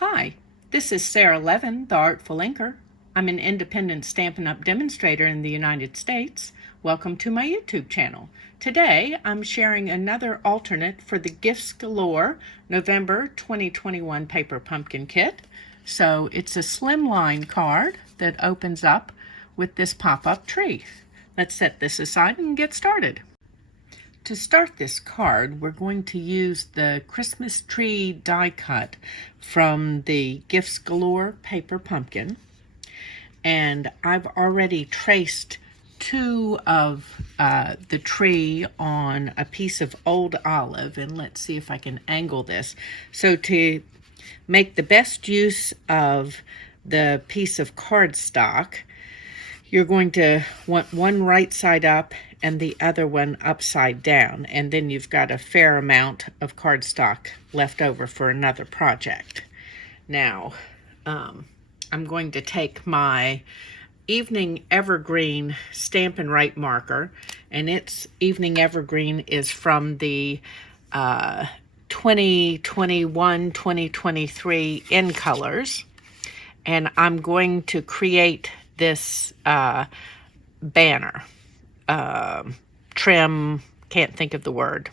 Hi, this is Sara Levin, the Artful Inker. I'm an independent Stampin' Up! Demonstrator in the United States. Welcome to my YouTube channel. Today, I'm sharing another alternate for the Gifts Galore November 2021 Paper Pumpkin Kit. So it's a slimline card that opens up with this pop-up tree. Let's set this aside and get started. To start this card, we're going to use the Christmas tree die cut from the Gifts Galore Paper Pumpkin. And I've already traced two of the tree on a piece of old olive. And let's see if I can angle this. So to make the best use of the piece of cardstock, you're going to want one right side up and the other one upside down. And then you've got a fair amount of cardstock left over for another project. Now, I'm going to take my Evening Evergreen Stampin' Write marker, and its Evening Evergreen is from the 2021-2023 in colors. And I'm going to create this banner, trim, can't think of the word.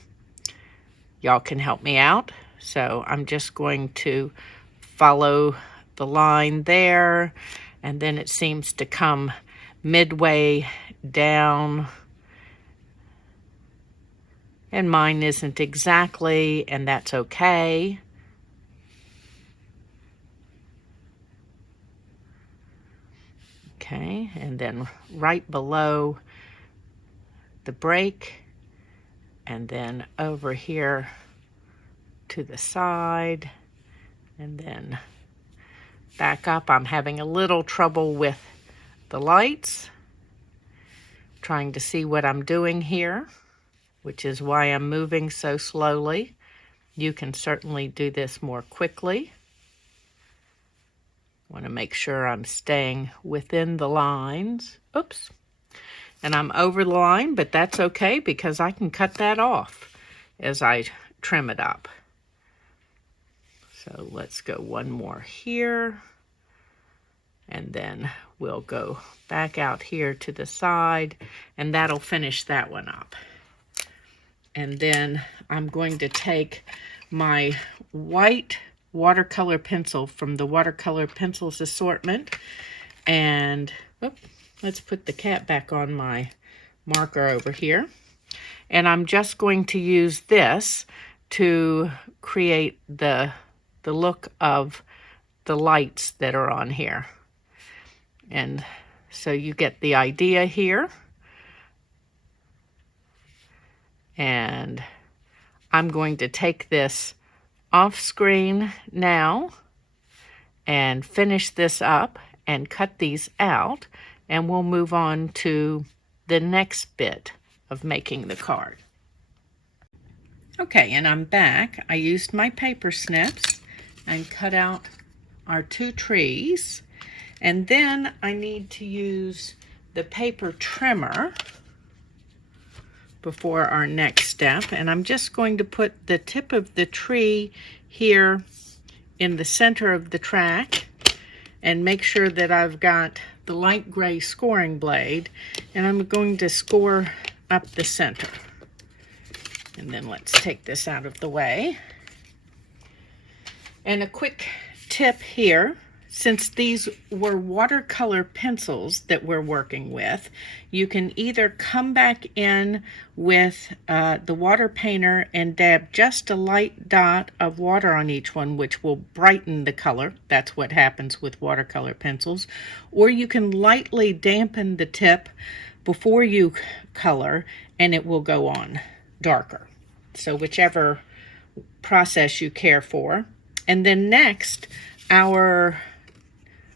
Y'all can help me out. So I'm just going to follow the line there, and then it seems to come midway down. And mine isn't exactly, and that's okay. Okay, and then right below the break, and then over here to the side, and then back up. I'm having a little trouble with the lights, trying to see what I'm doing here, which is why I'm moving so slowly. You can certainly do this more quickly. Want to make sure I'm staying within the lines. Oops. And I'm over the line, but that's okay because I can cut that off as I trim it up. So let's go one more here. And then we'll go back out here to the side, and that'll finish that one up. And then I'm going to take my white watercolor pencil from the watercolor pencils assortment, and let's put the cap back on my marker over here, and I'm just going to use this to create the look of the lights that are on here. And so you get the idea here. And I'm going to take this off screen now and finish this up and cut these out, and we'll move on to the next bit of making the card. Okay, and I'm back. I used my paper snips and cut out our two trees, and then I need to use the paper trimmer before our next step, and I'm just going to put the tip of the tree here in the center of the track and make sure that I've got the light gray scoring blade, and I'm going to score up the center. And then let's take this out of the way. And a quick tip here, since these were watercolor pencils that we're working with, you can either come back in with the water painter and dab just a light dot of water on each one, which will brighten the color. That's what happens with watercolor pencils. Or you can lightly dampen the tip before you color, and it will go on darker. So whichever process you care for. And then next, our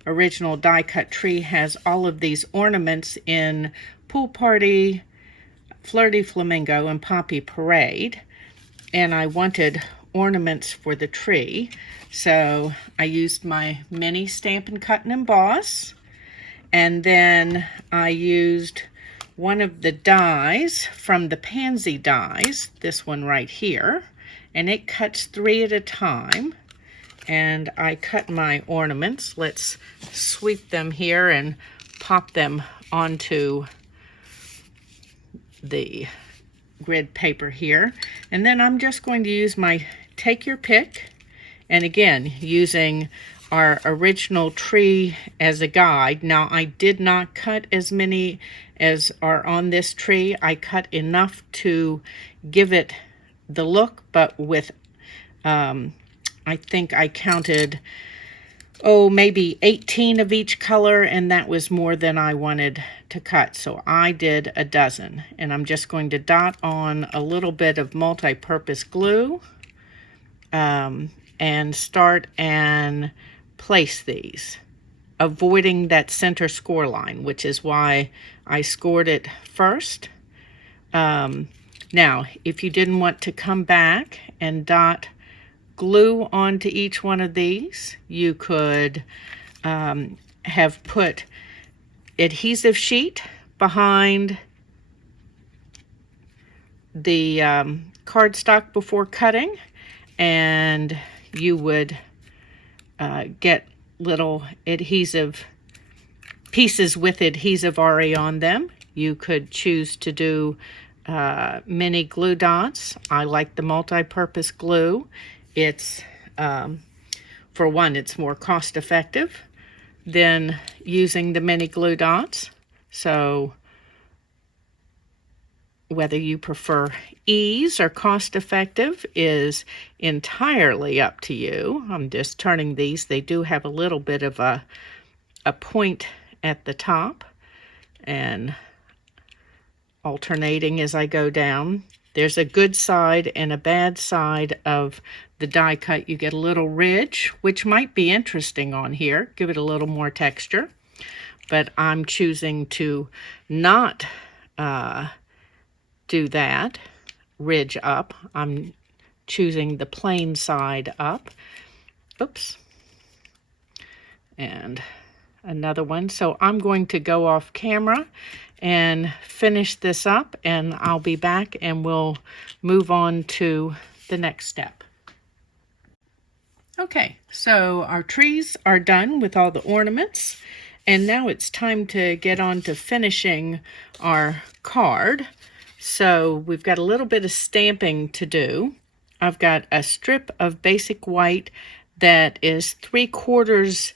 original die cut tree has all of these ornaments in Pool Party, Flirty Flamingo, and Poppy Parade. And I wanted ornaments for the tree. So I used my mini Stampin' Cut and Emboss. And then I used one of the dies from the Pansy dies, this one right here. And it cuts 3 at a time. and I cut my ornaments. Let's sweep them here and pop them onto the grid paper here. And then I'm just going to use my take your pick, and again using our original tree as a guide. Now I did not cut as many as are on this tree. I cut enough to give it the look, but with I think I counted maybe 18 of each color, and that was more than I wanted to cut, so I did a dozen. And I'm just going to dot on a little bit of multi-purpose glue and start and place these, avoiding that center score line, which is why I scored it first. Now, if you didn't want to come back and dot glue onto each one of these, you could have put adhesive sheet behind the cardstock before cutting, and you would get little adhesive pieces with adhesive already on them. You could choose to do mini glue dots. I like the multi-purpose glue. It's for one, it's more cost effective than using the mini glue dots. So whether you prefer ease or cost effective is entirely up to you. I'm just turning these. They do have a little bit of a point at the top, and alternating as I go down. There's a good side and a bad side of the die cut. You get a little ridge, which might be interesting on here, give it a little more texture, but I'm choosing to not do that ridge up. I'm choosing the plain side up. Oops. And another one. So I'm going to go off camera and finish this up, and I'll be back and we'll move on to the next step. Okay, so our trees are done with all the ornaments, and now it's time to get on to finishing our card. So we've got a little bit of stamping to do. I've got a strip of basic white that is 3/4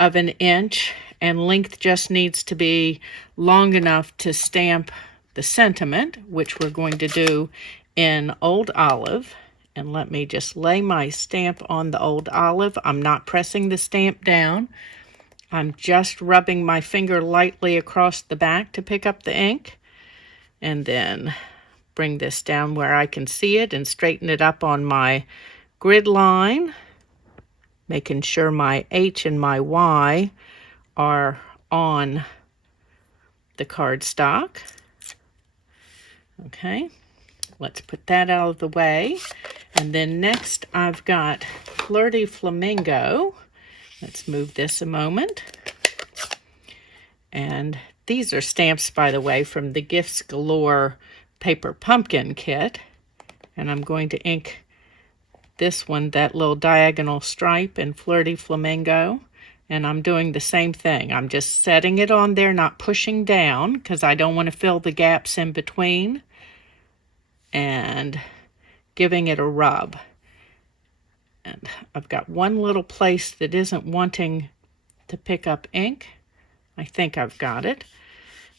of an inch, and length just needs to be long enough to stamp the sentiment, which we're going to do in Old Olive. And let me just lay my stamp on the Old Olive. I'm not pressing the stamp down. I'm just rubbing my finger lightly across the back to pick up the ink, and then bring this down where I can see it and straighten it up on my grid line, making sure my H and my Y are on the cardstock. Okay, let's put that out of the way. And then next I've got Flirty Flamingo. Let's move this a moment. And these are stamps, by the way, from the Gifts Galore Paper Pumpkin Kit. And I'm going to ink this one, that little diagonal stripe in Flirty Flamingo. And I'm doing the same thing. I'm just setting it on there, not pushing down, because I don't want to fill the gaps in between. And giving it a rub. And I've got one little place that isn't wanting to pick up ink. I think I've got it.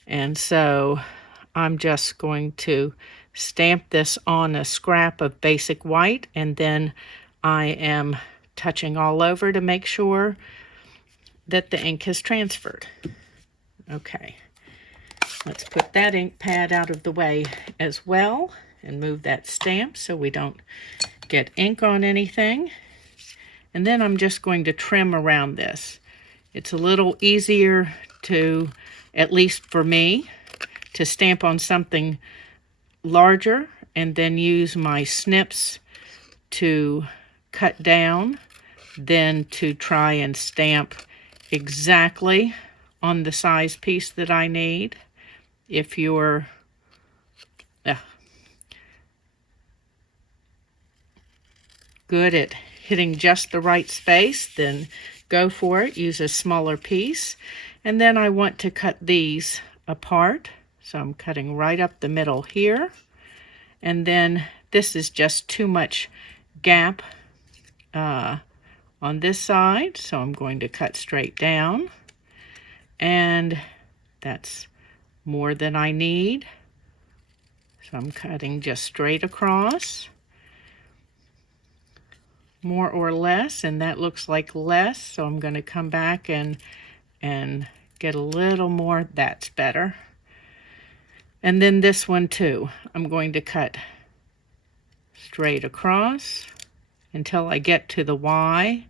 And so I'm just going to stamp this on a scrap of basic white, and then I am touching all over to make sure that the ink has transferred. Okay, let's put that ink pad out of the way as well and move that stamp so we don't get ink on anything. And then I'm just going to trim around this. It's a little easier to, at least for me, to stamp on something larger and then use my snips to cut down than to try and stamp exactly on the size piece that I need. If you're good at hitting just the right space, then go for it. Use a smaller piece. And then I want to cut these apart. So I'm cutting right up the middle here. And then this is just too much gap on this side. So I'm going to cut straight down. And that's more than I need. So I'm cutting just straight across. More or less, and that looks like less, so I'm going to come back and get a little more. That's better. And then this one too, I'm going to cut straight across until I get to the Y,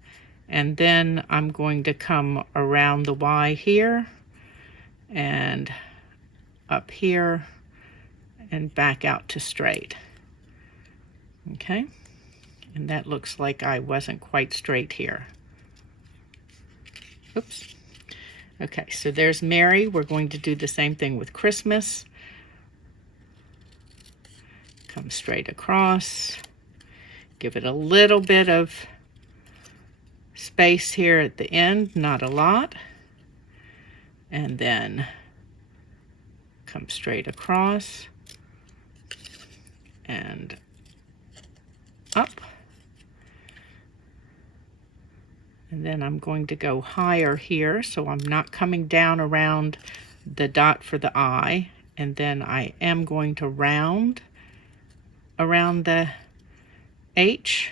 and then I'm going to come around the Y here and up here and back out to straight. Okay. And that looks like I wasn't quite straight here. Oops. Okay, so there's Mary. We're going to do the same thing with Christmas. Come straight across. Give it a little bit of space here at the end, not a lot. And then come straight across and up. And then I'm going to go higher here, so I'm not coming down around the dot for the eye. And then I am going to round around the H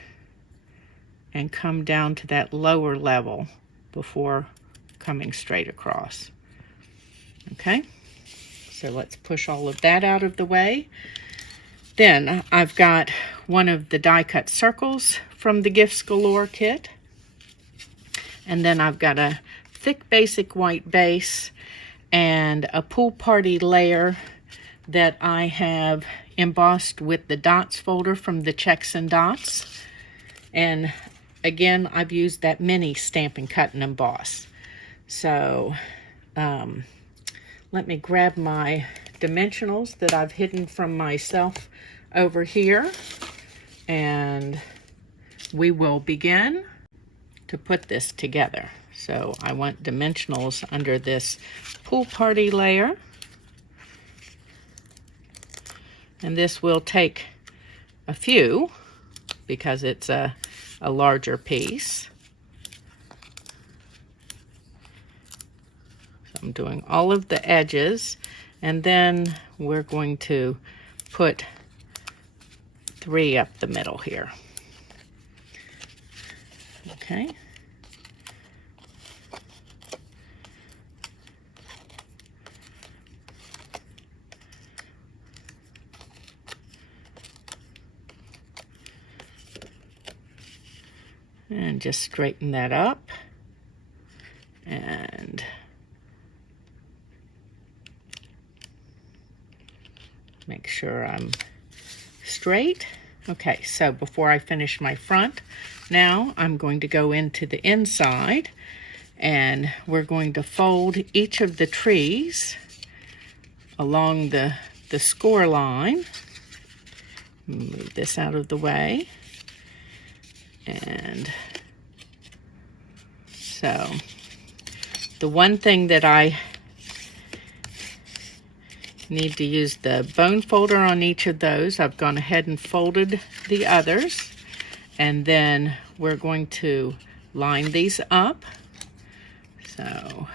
and come down to that lower level before coming straight across. Okay, so let's push all of that out of the way. Then I've got one of the die cut circles from the Gifts Galore kit. And then I've got a thick basic white base and a pool party layer that I have embossed with the dots folder from the Checks and Dots. And again, I've used that mini Stampin' Cut and Emboss. So let me grab my dimensionals that I've hidden from myself over here, and we will begin to put this together. So I want dimensionals under this pool party layer, and this will take a few because it's a larger piece. So I'm doing all of the edges, and then we're going to put 3 up the middle here. Okay. And just straighten that up and make sure I'm straight. Okay, so before I finish my front, now I'm going to go into the inside, and we're going to fold each of the trees along the score line. Move this out of the way. And so the one thing that I need to use the bone folder on each of those, I've gone ahead and folded the others, and then we're going to line these up. So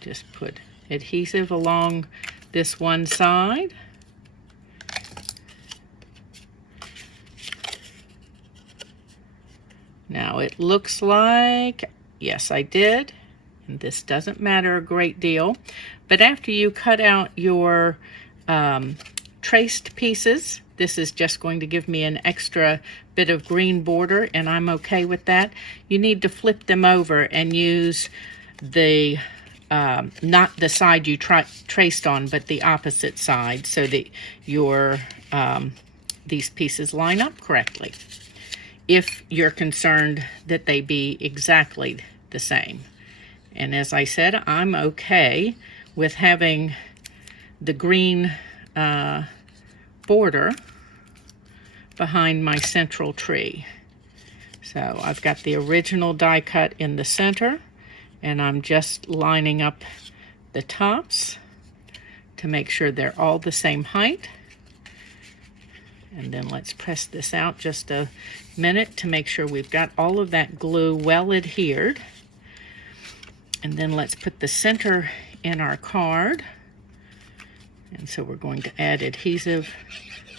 just put adhesive along this one side. Now it looks like, yes, I did, and this doesn't matter a great deal, but after you cut out your traced pieces, this is just going to give me an extra bit of green border, and I'm okay with that. You need to flip them over and use the, not the side you traced on, but the opposite side, so that your these pieces line up correctly, if you're concerned that they be exactly the same. And as I said, I'm okay with having the green border behind my central tree. So I've got the original die cut in the center, and I'm just lining up the tops to make sure they're all the same height. And then let's press this out just a minute to make sure we've got all of that glue well adhered. And then let's put the center in our card. And so we're going to add adhesive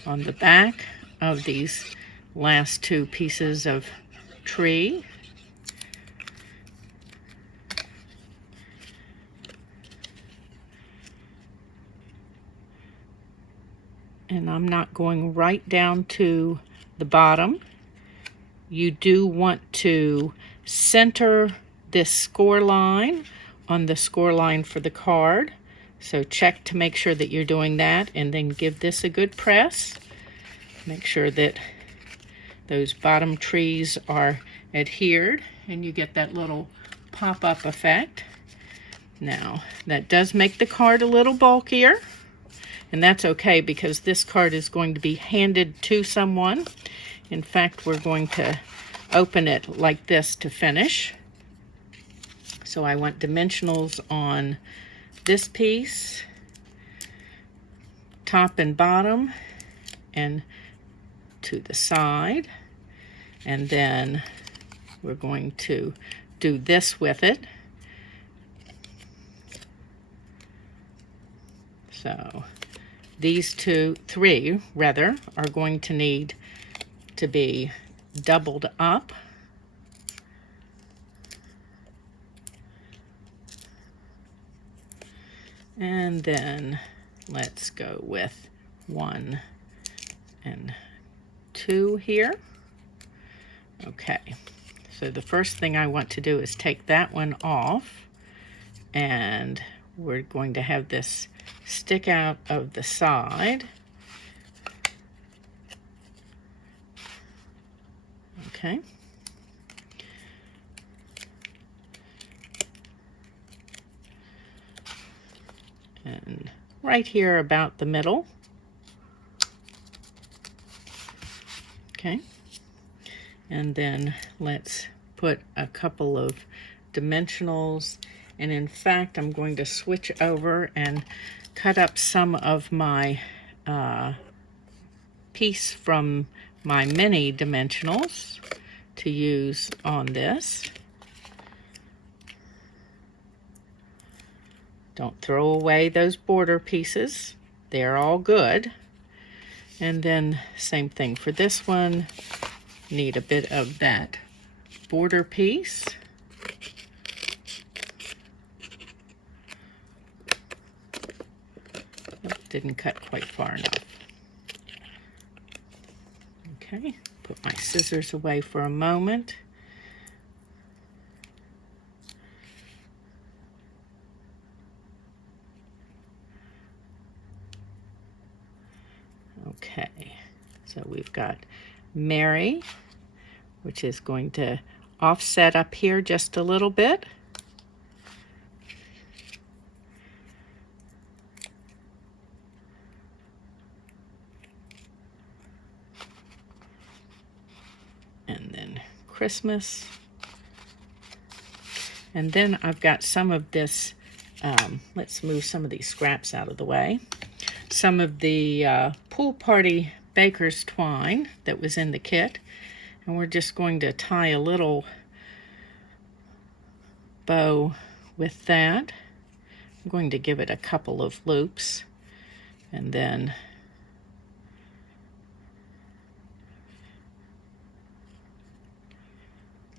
on the back of these last two pieces of tree. And I'm not going right down to the bottom. You do want to center this score line on the score line for the card. So check to make sure that you're doing that, and then give this a good press. Make sure that those bottom trees are adhered and you get that little pop-up effect. Now, that does make the card a little bulkier. And that's okay, because this card is going to be handed to someone. In fact, we're going to open it like this to finish. So I want dimensionals on this piece, top and bottom, and to the side. And then we're going to do this with it. So these three rather, are going to need to be doubled up. And then let's go with 1 and 2 here. Okay, so the first thing I want to do is take that one off, and we're going to have this stick out of the side. Okay. And right here about the middle. Okay. And then let's put a couple of dimensionals. And in fact, I'm going to switch over and cut up some of my piece from my mini dimensionals to use on this. Don't throw away those border pieces. They're all good. And then same thing for this one. Need a bit of that border piece. Didn't cut quite far enough. Okay, put my scissors away for a moment. Okay, so we've got Mary, which is going to offset up here just a little bit. And then Christmas. And then I've got some of this, let's move some of these scraps out of the way. Some of the pool party baker's twine that was in the kit. And we're just going to tie a little bow with that. I'm going to give it a couple of loops, and then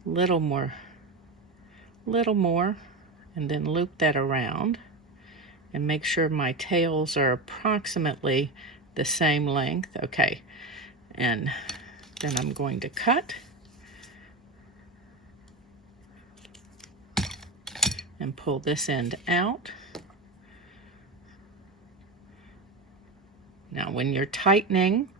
little more, and then loop that around and make sure my tails are approximately the same length. Okay, and then I'm going to cut and pull this end out. Now when you're tightening,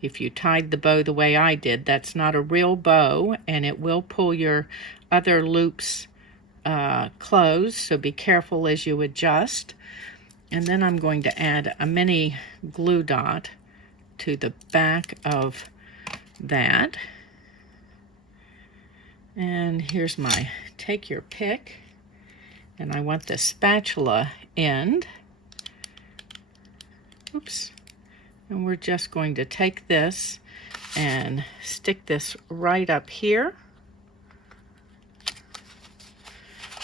if you tied the bow the way I did, that's not a real bow, and it will pull your other loops closed, so be careful as you adjust. And then I'm going to add a mini glue dot to the back of that. And here's my take your pick. And I want the spatula end. Oops. And we're just going to take this and stick this right up here.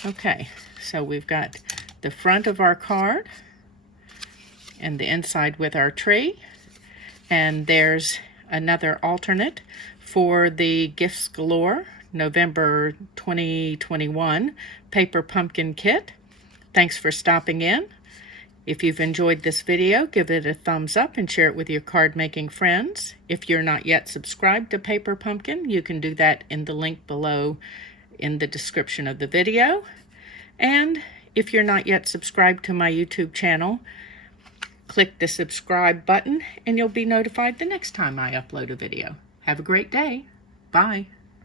Okay, so we've got the front of our card and the inside with our tree. And there's another alternate for the Gifts Galore November 2021 Paper Pumpkin Kit. Thanks for stopping in. If you've enjoyed this video, give it a thumbs up and share it with your card making friends. If you're not yet subscribed to Paper Pumpkin, you can do that in the link below in the description of the video. And if you're not yet subscribed to my YouTube channel, click the subscribe button and you'll be notified the next time I upload a video. Have a great day. Bye.